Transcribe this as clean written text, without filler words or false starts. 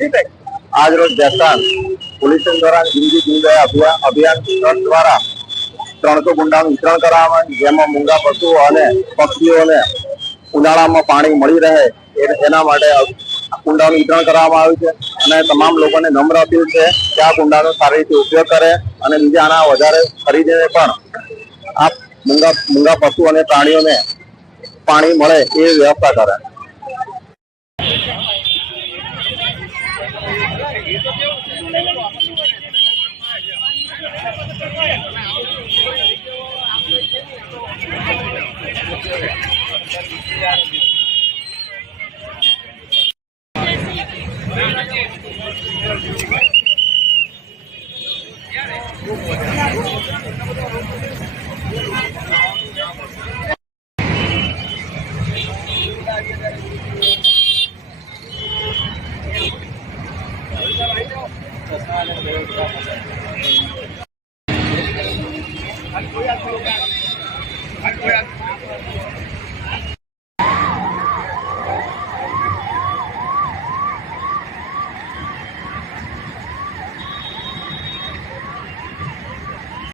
આજ રોજ બેસાણ પોલીસ દ્વારા જિંદગી દીનદયાળ અભિયાન ટ્રસ્ટ દ્વારા 300 કુંડાનું વિતરણ કરવામાં, જેમાં મૂંગા પશુઓ અને પક્ષીઓને ઉનાળામાં પાણી મળી રહે એના માટે કુંડાનું વિતરણ કરવામાં આવ્યું છે. અને તમામ લોકોને નમ્ર અપીલ છે કે આ કુંડાનો સારી રીતે ઉપયોગ કરે અને બીજા આના વધારે ખરીદીને પણ આ મૂંગા પશુ અને પ્રાણીઓને પાણી મળે એ વ્યવસ્થા કરે.